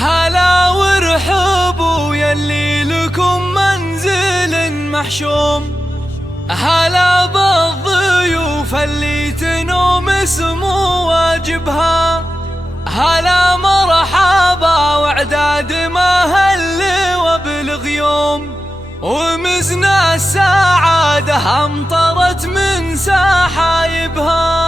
هلا وارحبوا يلي لكم منزل محشوم، هلا بالضيوف اللي تنوم اسمو واجبها، هلا مرحبا واعداد ما هل وبلغ يوم، ومزنا السعادة امطرت من سحايبها.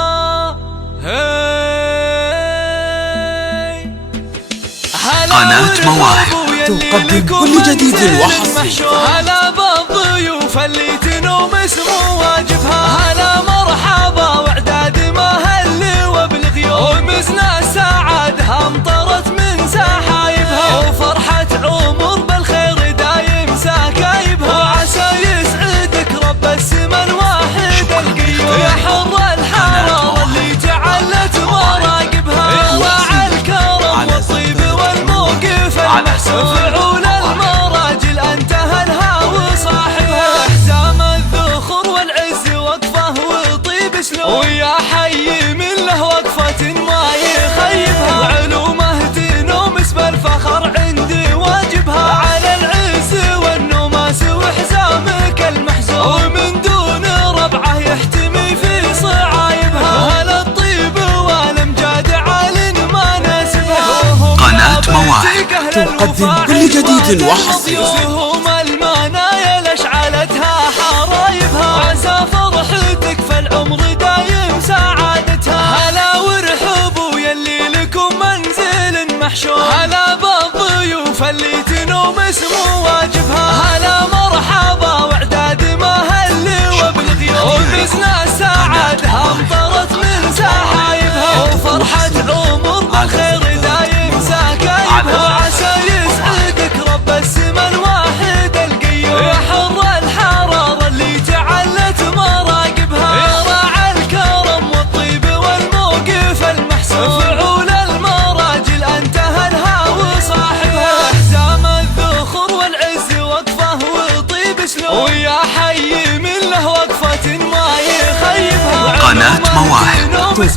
قناة مواهب تقدم كل جديد وحصري. هلا بالضيوف اللي تنوم اسمو واجبها، هلا مرحبا واعداد ما هل وبلغ يوم، ومزنا السعادة امطرت من سحايبها، وفرحة عمر بالخير دايم سكايبها، وعسى يسعدك رب السما الواحد القيوم، يا حر الحرارة اللي جعلت مراقبها، وعى الكرم والطيب والموقف المحسوب، فعول المراجل انتهى الهوى صاحبها، حزام الذخر والعز وقفه وطيب اسلوب، ويا حي من له وقفة ما يخيبها، وعلومه تنومس بالفخر عندي واجبها، على العز والنوماس وحزامك المحزوم، ومن دون ربعه يحتمي في صعايبها، هلا الطيب والامجاد عال ما ناسبها. قناة مواهب تقدم كل جديد وحصري. هم المنايا لاشعلتها حرايبها، وعسى فرحتك فالعمر دايم سعادتها، هلا وارحبوا يلي لكم منزل محشوم، هلا بالضيوف اللي تنوم اسمو واجبها، هلا مرحبا واعداد ما هل وبلغ يوم، ومزنا السعادة امطرت من سحايبها، وفرحة عمر بالخير دايم سكايبها، وعسى يسعدك رب السما الواحد القيوم، يا حر الحرارة اللي جعلت مراقبها، يا راعى الكرم والطيب والموقف المحسوب، فعول المراجل انتهى الهوى صاحبها، حزام الذخر والعز وقفه وطيب اسلوب، ويا حي من له وقفة ما يخيبها. قناة مواهب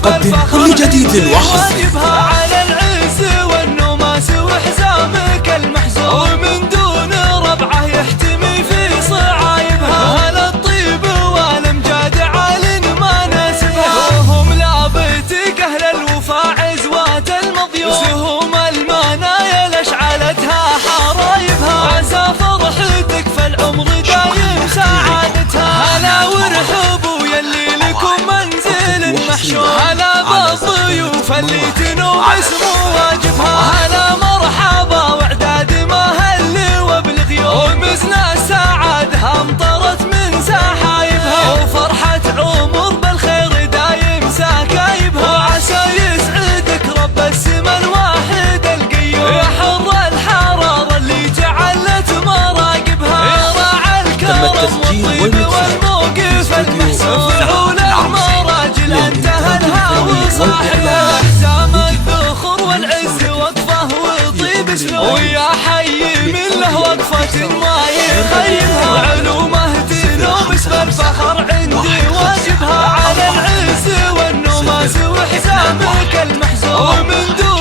تقدم كل جديد وحصري. على العز والنوماس وحزامك المحزوم، ومن دون ربعه يحتمي في صعايبها، هلا الطيب والامجاد عال ما ناسبها، هم لابتك اهل الوفا عزوات المضيوف، سهوم المنايا لاشعلتها حرايبها، وعسى فرحتك فالعمر دايم سعادتها، هلا وارحبوا يلي لكم منزل محشوم، هلا بالضيوف اللي تنوم اسمو واجبها، هلا مرحبا واعداد ما هل وبلغ يوم، ومزنا السعادة امطرت من سحايبها، وفرحة عمر بالخير دايم سكايبها، وعسى يسعدك رب السما الواحد القيوم، يا حر الحرارة اللي جعلت مراقبها، يا راعى الكرم والطيب والموقف المحسوب، فعول المراجل انتهى الهوى صاحبها، حزام الذخر والعز وقفه وطيب اسلوب، ويا حي من له وقفة ما يخيبها، وعلومه تنومس بالفخر عندي واجبها، على العز والنوماس وحزامك المحزوم، ومن دون